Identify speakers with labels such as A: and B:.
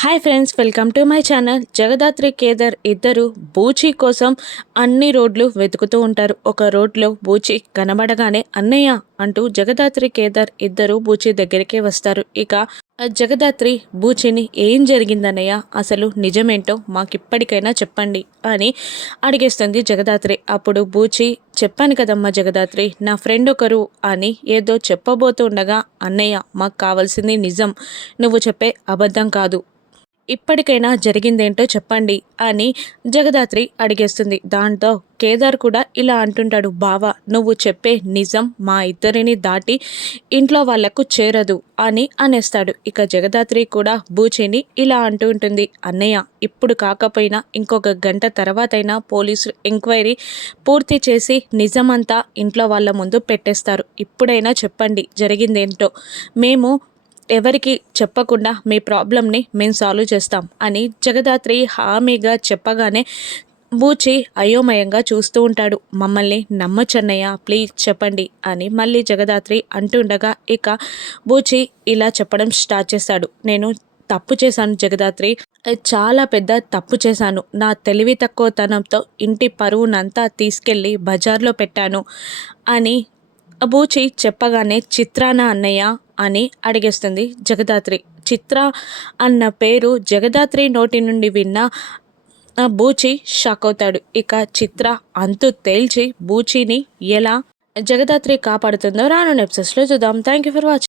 A: Hi friends welcome to my channel Jagadhatri Kedar ఇద్దరు బూచి కోసం అన్ని రోడ్లు వెతుకుతూ ఉంటారు. ఒక రోడ్లో బూచి కనబడగానే అన్నయ్య అంటూ జగదాత్రి కేదర్ ఇద్దరు బూచి దగ్గరికి వస్తారు. ఇక ఆ జగదాత్రి బూచిని ఏం జరిగిందన్నయ్య? అసలు నిజమేంటో మాకిప్పటికైనా చెప్పండి అని అడిగేస్తుంది జగదాత్రి. అప్పుడు బూచి చెప్పాను కదమ్మా జగదాత్రి నా ఫ్రెండ్ ఒకరు అని ఏదో చెప్పబోతుండగా అన్నయ్య మాకు కావాల్సింది నిజం. నువ్వు చెప్పే అబద్ధం కాదు. ఇప్పటికైనా జరిగిందేంటో చెప్పండి అని జగదాత్రి అడిగేస్తుంది. దాంతో కేదార్ కూడా ఇలా అంటుంటాడు బావా నువ్వు చెప్పే నిజం మా ఇద్దరిని దాటి ఇంట్లో వాళ్ళకు చేరదు అని అనేస్తాడు. ఇక జగదాత్రి కూడా బూచిని ఇలా అంటూ ఉంటుంది అన్నయ్య ఇప్పుడు కాకపోయినా ఇంకొక గంట తర్వాతైనా పోలీసులు ఎంక్వైరీ పూర్తి చేసి నిజమంతా ఇంట్లో వాళ్ళ ముందు పెట్టేస్తారు. ఇప్పుడైనా చెప్పండి జరిగిందేంటో. మేము ఎవరికి చెప్పకుండా మీ ప్రాబ్లమ్ని మేము సాల్వ్ చేస్తాం అని జగదాత్రి హామీగా చెప్పగానే బూచి అయోమయంగా చూస్తూ ఉంటాడు. మమ్మల్ని నమ్మచన్నయ్య ప్లీజ్ చెప్పండి అని మళ్ళీ జగదాత్రి అంటుండగా ఇక బూచి ఇలా చెప్పడం స్టార్ట్ చేశాడు నేను తప్పు చేశాను జగదాత్రి. చాలా పెద్ద తప్పు చేశాను. నా తెలివి తక్కువతనంతో ఇంటి పరువునంతా తీసుకెళ్ళి బజార్లో పెట్టాను అని బూచి చెప్పగానే చిత్రాన అన్నయ్య అని అడిగేస్తుంది జగదాత్రి. చిత్ర అన్న పేరు జగదాత్రి నోటి నుండి విన్న బూచి షాక్ అవుతాడు. ఇక చిత్ర అంతు తేల్చి బూచిని ఎలా జగదాత్రి కాపాడుతుందో రాను నెప్సెస్లో చూద్దాం. Thank you for watching